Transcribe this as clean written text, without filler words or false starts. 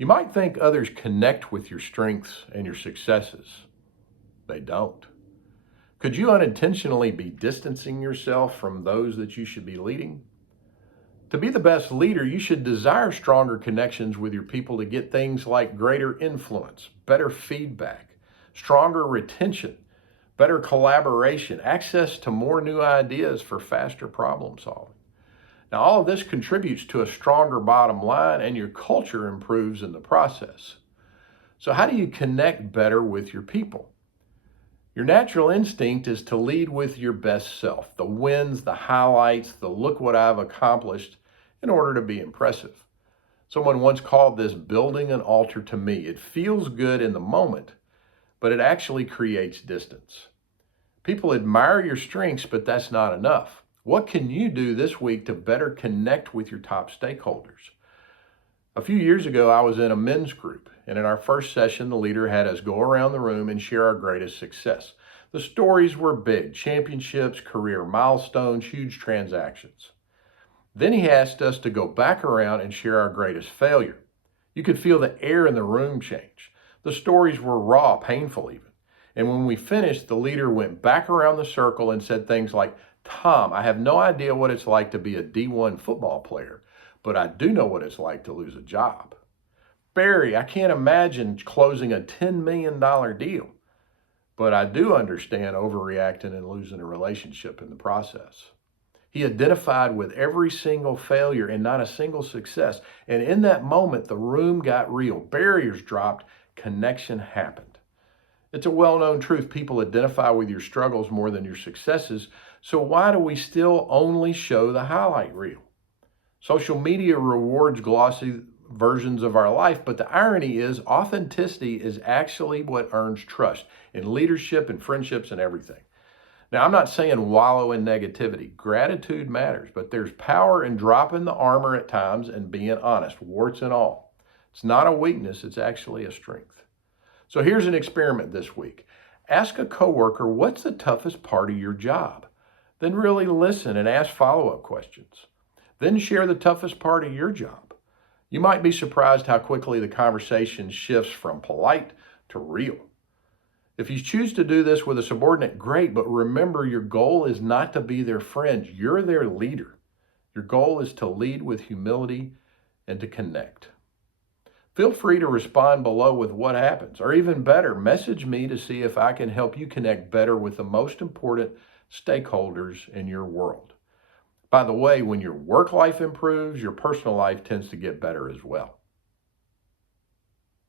You might think others connect with your strengths and your successes. They don't. Could you unintentionally be distancing yourself from those that you should be leading? To be the best leader, you should desire stronger connections with your people to get things like greater influence, better feedback, stronger retention, better collaboration, access to more new ideas for faster problem solving. Now, all of this contributes to a stronger bottom line, and your culture improves in the process. So, how do you connect better with your people? Your natural instinct is to lead with your best self, the wins, the highlights, the look what I've accomplished in order to be impressive. Someone once called this building an altar to me. It feels good in the moment, but it actually creates distance. People admire your strengths, but that's not enough. What can you do this week to better connect with your top stakeholders? A few years ago, I was in a men's group, and in our first session, the leader had us go around the room and share our greatest success. The stories were big: championships, career milestones, huge transactions. Then he asked us to go back around and share our greatest failure. You could feel the air in the room change. The stories were raw, painful even. And when we finished, the leader went back around the circle and said things like, "Tom, I have no idea what it's like to be a D1 football player, but I do know what it's like to lose a job. Barry, I can't imagine closing a $10 million deal, but I do understand overreacting and losing a relationship in the process." He identified with every single failure and not a single success. And in that moment, the room got real. Barriers dropped, connection happened. It's a well-known truth. People identify with your struggles more than your successes. So why do we still only show the highlight reel? Social media rewards glossy versions of our life, but the irony is authenticity is actually what earns trust in leadership and friendships and everything. Now, I'm not saying wallow in negativity. Gratitude matters, but there's power in dropping the armor at times and being honest, warts and all. It's not a weakness, it's actually a strength. So here's an experiment this week. Ask a coworker, what's the toughest part of your job? Then really listen and ask follow-up questions. Then share the toughest part of your job. You might be surprised how quickly the conversation shifts from polite to real. If you choose to do this with a subordinate, great, but remember, your goal is not to be their friend. You're their leader. Your goal is to lead with humility and to connect. Feel free to respond below with what happens, or even better, message me to see if I can help you connect better with the most important stakeholders in your world. By the way, when your work life improves, your personal life tends to get better as well.